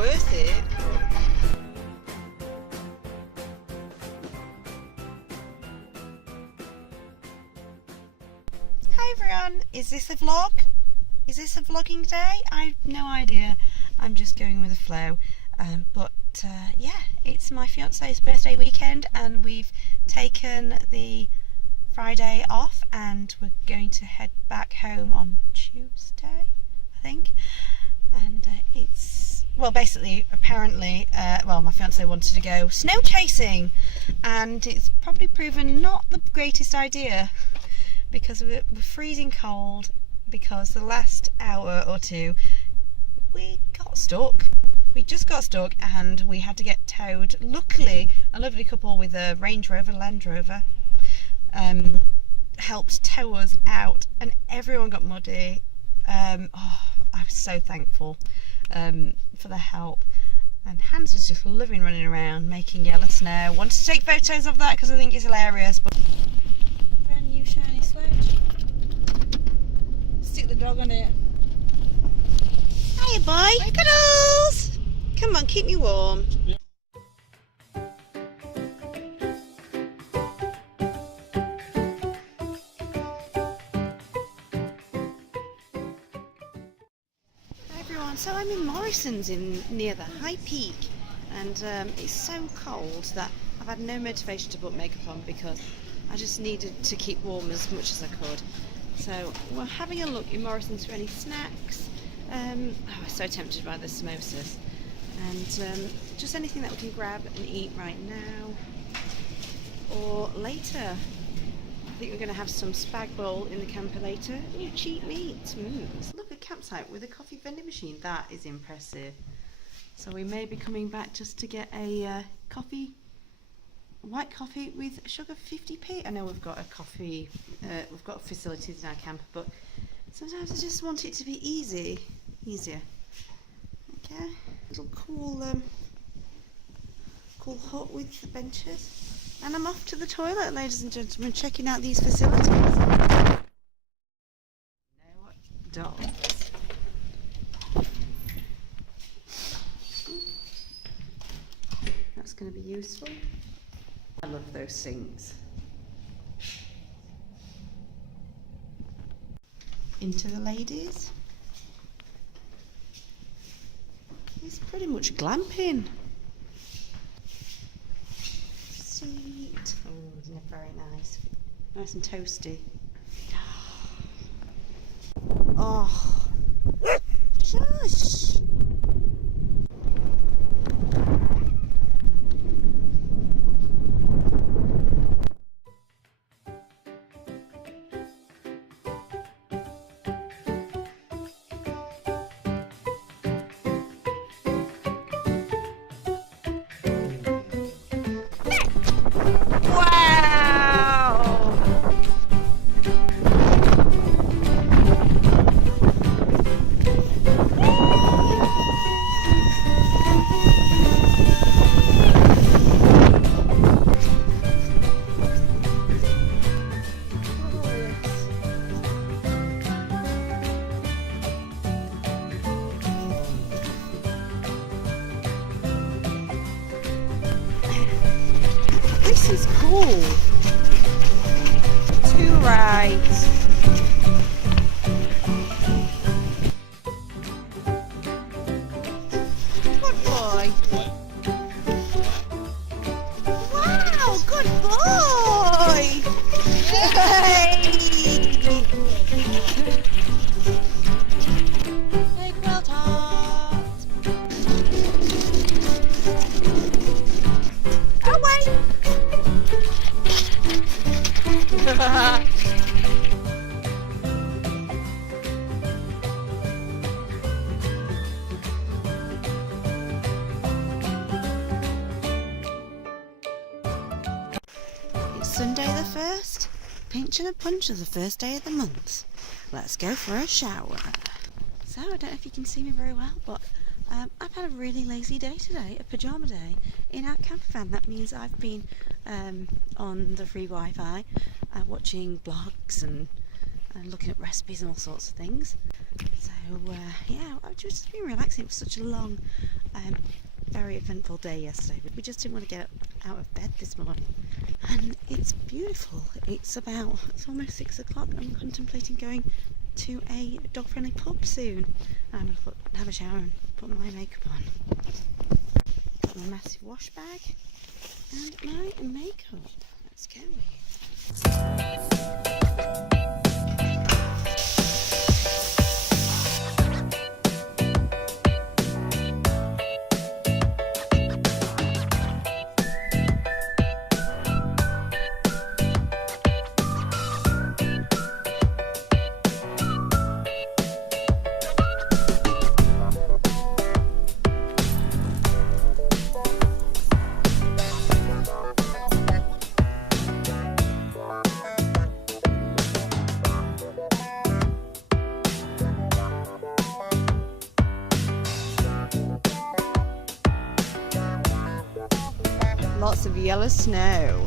worth it. Hi everyone, is this a vlog? Is this a vlogging day? I've no idea. I'm just going with the flow. Yeah, it's my fiance's birthday weekend and we've taken the Friday off and we're going to head back home on Tuesday, I think. And it's, well, basically, apparently, my fiance wanted to go snow chasing, and it's probably proven not the greatest idea because we're freezing cold, because the last hour or two we got stuck. We just got stuck and we had to get towed. Luckily, a lovely couple with a Land Rover, helped tow us out, and everyone got muddy. I was so thankful for their help. And Hans was just loving running around making yellow snow. Wanted to take photos of that because I think it's hilarious. But brand new shiny sledge. Stick the dog on it. Hiya, boy. Cuddles. Come on, keep me warm. Yeah. So I'm in Morrison's near the High Peak, and it's so cold that I've had no motivation to put makeup on because I just needed to keep warm as much as I could. So we're having a look in Morrison's for any snacks. I'm so tempted by the samosas, and just anything that we can grab and eat right now or later. I think we're going to have some spag bowl in the camper later. Ooh, cheap meat. Look, a campsite with a coffee vending machine. That is impressive. So we may be coming back just to get a white coffee with sugar 50p. I know we've got a coffee, we've got facilities in our camper, but sometimes I just want it to be easier. Okay, little cool hut with the benches. And I'm off to the toilet, ladies and gentlemen, checking out these facilities. No dogs. That's going to be useful. I love those sinks. Into the ladies. It's pretty much glamping. Seat. Oh, isn't it very nice? Nice and toasty. Oh. Shush. This is cool. 2 rides. Good boy. Wow, good boy. Yay. Bakewell Tart. Away. It's Sunday the 1st, pinch and a punch of the first day of the month. Let's go for a shower. So I don't know if you can see me very well, but I've had a really lazy day today, a pyjama day in our camper van. That means I've been on the free Wi-Fi watching blogs and looking at recipes and all sorts of things. So yeah, I've just been relaxing. It was such a long Very eventful day yesterday, but we just didn't want to get out of bed this morning. And it's beautiful. It's almost 6 o'clock. I'm contemplating going to a dog-friendly pub soon. I'm going to have a shower and put my makeup on. Got my massive wash bag and my makeup. Let's go. Lots of yellow snow.